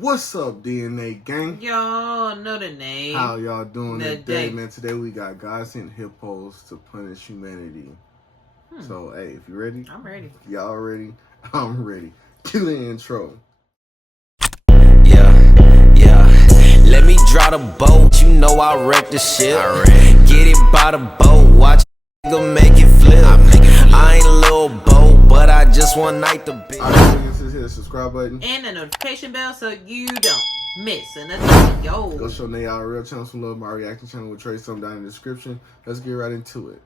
What's up, DNA gang? Y'all know the name. How y'all doing today, man? Today we got God sent hippos to punish humanity. So, hey, if you ready? I'm ready. Y'all ready? I'm ready. Cue the intro. Yeah. Let me draw the boat. You know I wreck the ship. Get it by the boat. Watch nigga make it flip. I ain't a little boat, but I just want night to be. Alright, hit the subscribe button And the notification bell so you don't miss another video. Go show NaeYT real channel some love. My reaction channel will trace something down in the description. Let's get right into it.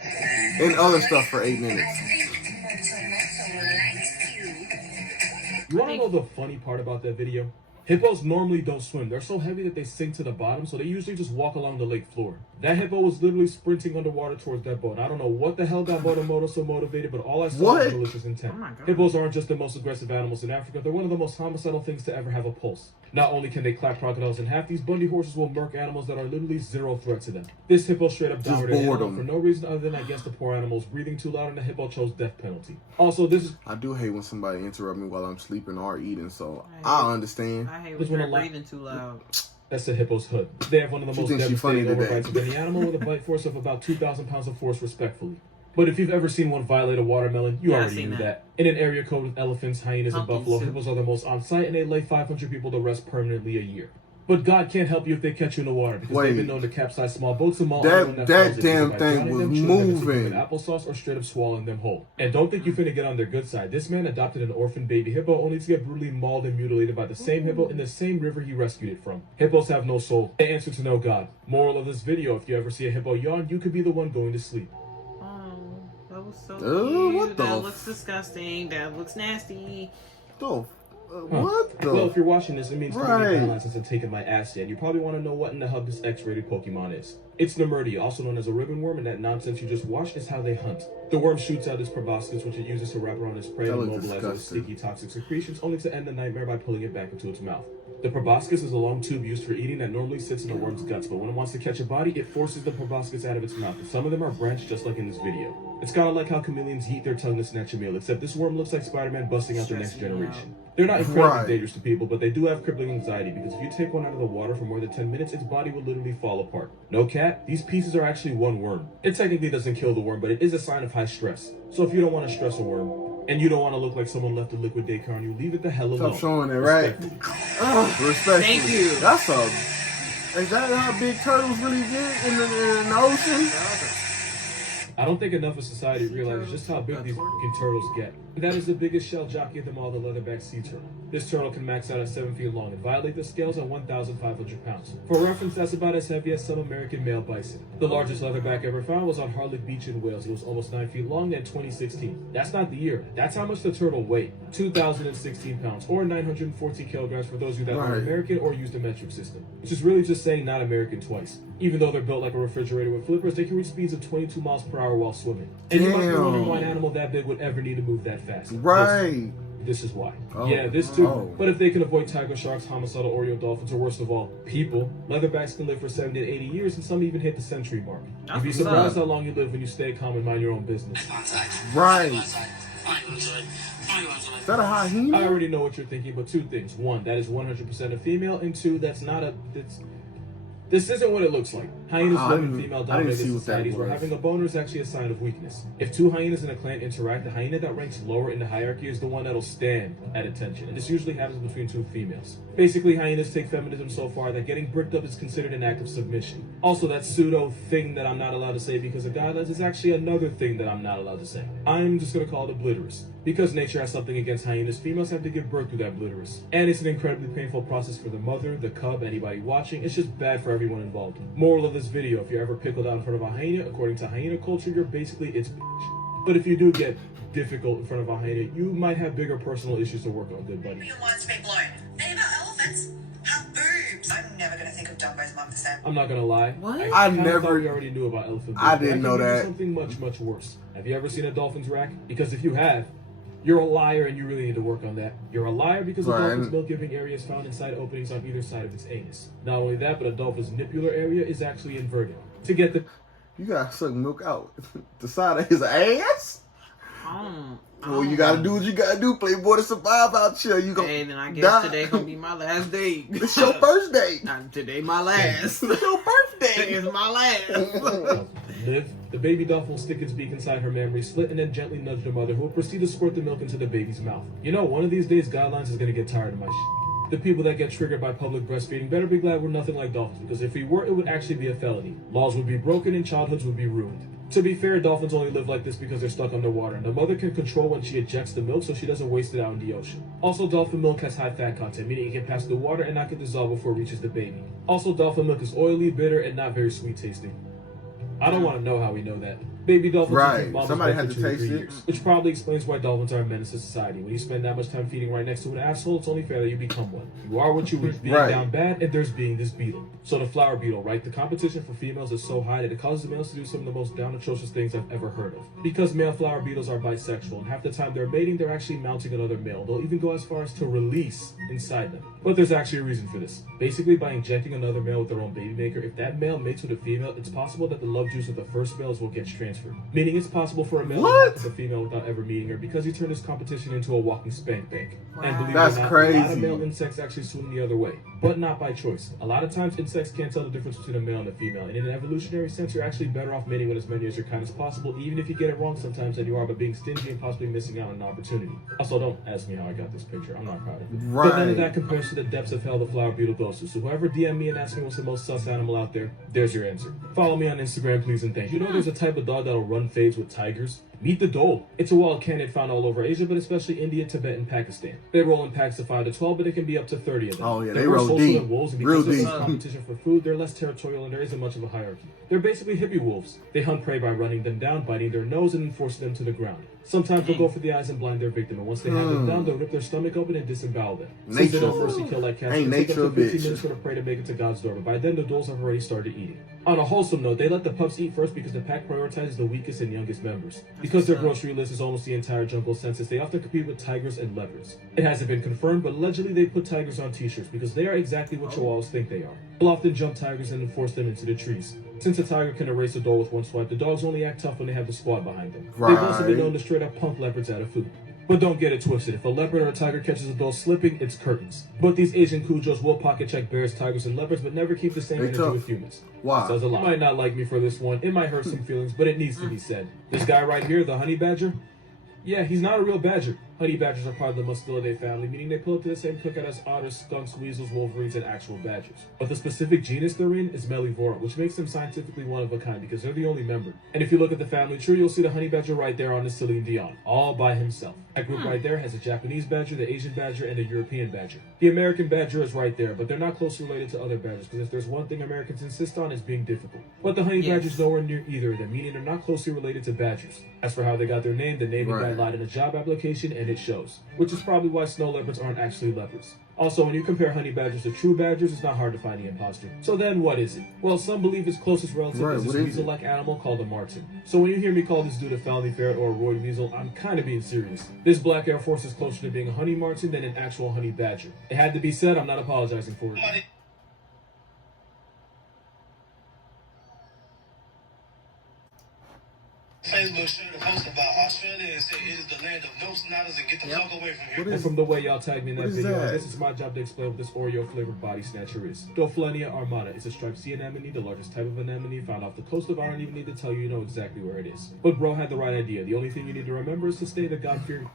And other stuff for 8 minutes. You want to know the funny part about that video? Hippos normally don't swim. They're so heavy that they sink to the bottom, so they usually just walk along the lake floor. That hippo was literally sprinting underwater towards that boat. I don't know what the hell got Motomoto so motivated, but all I saw was malicious intent. Hippos aren't just the most aggressive animals in Africa. They're one of the most homicidal things to ever have a pulse. Not only can they clap crocodiles in half, these Bundy horses will murk animals that are literally zero threat to them. This hippo straight up downed an animal for no reason other than I guess the poor animal's breathing too loud and the hippo chose death penalty. Also, this is... I do hate when somebody interrupt me while I'm sleeping or eating, so I understand. I hate when you're breathing too loud. That's the hippo's hood. They have one of the most devastating overbites of any animal with a bite force of about 2,000 pounds of force respectfully. But if you've ever seen one violate a watermelon, you already knew that. In an area code with elephants, hyenas, and buffalo, hippos are the most on-site and they lay 500 people to rest permanently a year. But God can't help you if they catch you in the water because they've been known to capsize small boats and maul that damn thing was moving. Applesauce or straight up swallowing them whole. And don't think you finna get on their good side. This man adopted an orphan baby hippo only to get brutally mauled and mutilated by the same hippo in the same river he rescued it from. Hippos have no soul. They answer to no God. Moral of this video, if you ever see a hippo yawn, you could be the one going to sleep. Oh, that was so cute. What the that looks disgusting. That looks nasty. What the? Well, if you're watching this, it means community guidelines hasn't taken my ass yet. You probably want to know what in the hub this X-rated Pokemon is. It's Nemurti, also known as a ribbon worm, and that nonsense you just watched is how they hunt. The worm shoots out its proboscis, which it uses to wrap around its prey and immobilize its sticky, toxic secretions, only to end the nightmare by pulling it back into its mouth. The proboscis is a long tube used for eating that normally sits in the worm's guts, but when it wants to catch a body, it forces the proboscis out of its mouth. Some of them are branched, just like in this video. It's kind of like how chameleons eat their tongue to snatch a meal, except this worm looks like Spider-Man busting out the next generation. They're not incredibly dangerous to people, but they do have crippling anxiety because if you take one out of the water for more than 10 minutes, its body will literally fall apart. No cat, these pieces are actually one worm. It technically doesn't kill the worm, but it is a sign of high stress. So if you don't want to stress a worm, and you don't want to look like someone left a liquid daycare on you, leave it the hell alone. Stop showing it, right? Respectfully. Thank you. That's is that how big turtles really get in the ocean? I don't think enough of society realizes just how big these fucking turtles get. That is the biggest shell jockey of them all, the leatherback sea turtle. This turtle can max out at 7 feet long and violate the scales at 1,500 pounds. For reference, that's about as heavy as some American male bison. The largest leatherback ever found was on Harlech Beach in Wales. It was almost 9 feet long in 2016. That's not the year. That's how much the turtle weighed. 2,016 pounds, or 914 kilograms for those of you that are American or use the metric system. Which is really just saying not American twice. Even though they're built like a refrigerator with flippers, they can reach speeds of 22 miles per hour while swimming. And you might be wondering why an animal that big would ever need to move that fast. Right. This is why. Yeah, this too. But if they can avoid tiger sharks, homicidal Oreo dolphins, or worst of all, people, leatherbacks can live for 70 to 80 years and some even hit the century mark. You'd be surprised how long you live when you stay calm and mind your own business. Right. Is that a hyena? I already know what you're thinking, but two things. One, that is 100% a female, and two, that's not a... This isn't what it looks like. Hyenas live in female-dominated societies where having a boner is actually a sign of weakness. If two hyenas in a clan interact, the hyena that ranks lower in the hierarchy is the one that'll stand at attention, and this usually happens between two females. Basically, hyenas take feminism so far that getting bricked up is considered an act of submission. Also, that pseudo thing that I'm not allowed to say because of guidelines is actually another thing that I'm not allowed to say. I'm just gonna call it obliterous. Because nature has something against hyenas, females have to give birth through that obliterous. And it's an incredibly painful process for the mother, the cub, anybody watching. It's just bad for everyone involved. Moral of this video, if you're ever pickled out in front of a hyena, according to hyena culture, you're basically its bitch. But if you do get difficult in front of a hyena, you might have bigger personal issues to work on, good buddy. Your mind's been blown. They about elephants have boobs. I'm never going to think of Dumbo's mum the same. I'm not gonna lie. What? I never already knew about elephant boobs. I didn't know that. Something much, much worse. Have you ever seen a dolphin's rack? Because if you have, you're a liar and you really need to work on that. You're a liar because a dolphin's milk-giving area is found inside openings on either side of its anus. Not only that, but a dolphin's nipular area is actually inverted. To get the... You gotta suck milk out the side of his ass? Well, you gotta do what you gotta do, Playboy, to survive out here. You gonna then I guess die. today gonna be my last day. It's your first day. Today my last. It's your birthday. It's my last. Liv, the baby Dolphin will stick its beak inside her mammary slit and then gently nudge the mother, who will proceed to squirt the milk into the baby's mouth. You know, one of these days, Guidelines is gonna get tired of my shit. The people that get triggered by public breastfeeding better be glad we're nothing like dolphins, because if we were, it would actually be a felony. Laws would be broken and childhoods would be ruined. To be fair, dolphins only live like this because they're stuck underwater, and the mother can control when she ejects the milk so she doesn't waste it out in the ocean. Also, dolphin milk has high fat content, meaning it can pass the water and not get dissolved before it reaches the baby. Also, dolphin milk is oily, bitter, and not very sweet tasting. I don't want to know how we know that. Baby dolphins Right. will keep Somebody mama's had to milk for 2 to taste 3 it. years, which probably explains why dolphins are a menace to society. When you spend that much time feeding right next to an asshole, it's only fair that you become one. You are what you eat. Being Right. down bad, and there's being this beetle. So the flower beetle, right? The competition for females is so high that it causes the males to do some of the most down atrocious things I've ever heard of. Because male flower beetles are bisexual, and half the time they're mating, they're actually mounting another male. They'll even go as far as to release inside them. But there's actually a reason for this. Basically, by injecting another male with their own baby maker, if that male mates with a female, it's possible that the love juice of the first males will get transferred. Meaning it's possible for a male to fuck with a female without ever meeting her, because he turned his competition into a walking spank bank. And believe That's it or not, a lot of crazy. male insects actually swim the other way, but not by choice. A lot of times insects can't tell the difference between a male and a female, and in an evolutionary sense, you're actually better off mating with as many as your kind as possible, even if you get it wrong sometimes than you are by being stingy and possibly missing out on an opportunity. Also, don't ask me how I got this picture. I'm not proud of it. But none of that compares to the depths of hell the flower beetle goes to. So whoever DM me and ask me what's the most sus animal out there, there's your answer. Follow me on Instagram, please, and thank you. You know there's a type of dog that'll run fades with tigers? Meet the dhole. It's a wild canid found all over Asia, but especially India, Tibet, and Pakistan. They roll in packs of 5 to 12, but it can be up to 30 of them. Oh, yeah, They're they more roll social deep. than wolves, and Real because there's deep. competition for food, they're less territorial and there isn't much of a hierarchy. They're basically hippie wolves. They hunt prey by running them down, biting their nose, and then forcing them to the ground. Sometimes they'll go for the eyes and blind their victim, and once they have them down, they'll rip their stomach open and disembowel them. Since they don't mercy kill like cats, Ain't it takes nature up to a 15 bitch. minutes for the prey to make it to God's door, but by then the dholes have already started eating. On a wholesome note, they let the pups eat first because the pack prioritizes the weakest and youngest members. Because their grocery list is almost the entire jungle census, they often compete with tigers and leopards. It hasn't been confirmed, but allegedly they put tigers on t-shirts because they are exactly what chihuahuas think they are. They'll often jump tigers and then force them into the trees. Since a tiger can erase a dhole with one swipe, the dogs only act tough when they have the squad behind them. They've also been known to straight up punk leopards out of food. But don't get it twisted. If a leopard or a tiger catches a dhole slipping, it's curtains. But these Asian Cujos will pocket check bears, tigers, and leopards, but never keep the same energy with humans. Why? Says a lot. You might not like me for this one. It might hurt some feelings, but it needs to be said. This guy right here, the honey badger, yeah, he's not a real badger. Honey badgers are part of the Muscelidae family, meaning they pull up to the same cookout as otters, skunks, weasels, wolverines, and actual badgers. But the specific genus they're in is Mellivora, which makes them scientifically one of a kind because they're the only member. And if you look at the family tree, you'll see the honey badger right there on the Celine Dion, all by himself. That group right there has a Japanese badger, the Asian badger, and the European badger. The American badger is right there, but they're not closely related to other badgers because if there's one thing Americans insist on, it's being difficult. But the honey badger's nowhere near either of them, meaning they're not closely related to badgers. As for how they got their name, the naming guy lied in a job application, and it shows. Which is probably why snow leopards aren't actually leopards. Also, when you compare honey badgers to true badgers, it's not hard to find the imposter. So then, what is it? Well, some believe its closest relative is this weasel-like animal called a marten. So when you hear me call this dude a Falny ferret or a roid weasel, I'm kind of being serious. This black Air Force is closer to being a honey marten than an actual honey badger. It had to be said, I'm not apologizing for it. Facebook shared a post about Australia and said it is the land of no snotters and get the fuck away from here. And from the way y'all tagged me in that video, that? I guess it's my job to explain what this Oreo-flavored body snatcher is. Dolphin armata is a striped sea anemone, the largest type of anemone found off the coast of. I don't even need to tell you, you know exactly where it is. But bro had the right idea. The only thing you need to remember is to stay the God-fearing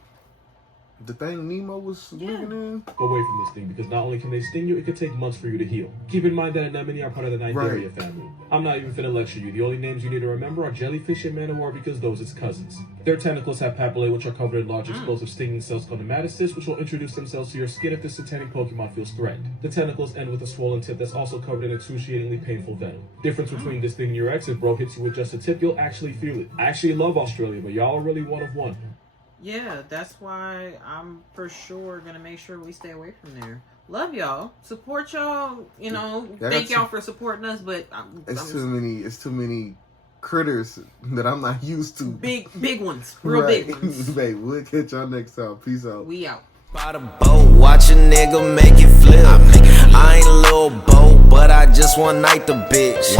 The thing Nemo was living in? away from this thing, because not only can they sting you, it could take months for you to heal. Keep in mind that anemone are part of the Cnidaria family. I'm not even finna lecture you. The only names you need to remember are jellyfish and man-o-war because those its cousins. Their tentacles have papillae, which are covered in large explosive stinging cells called nematocysts, which will introduce themselves to your skin if this satanic Pokemon feels threatened. The tentacles end with a swollen tip that's also covered in excruciatingly painful venom. Difference between this thing and your ex, if bro hits you with just a tip, you'll actually feel it. I actually love Australia, but y'all are really one of one. Yeah, that's why I'm for sure gonna make sure we stay away from there. Love y'all, support y'all. You know, thank y'all for supporting us. But It's too many critters that I'm not used to. Big ones, real big ones. Babe, we'll catch y'all next time. Peace out. We out. By the boat, watch a nigga make it flip. I ain't a little boat, but I just one night the bitch.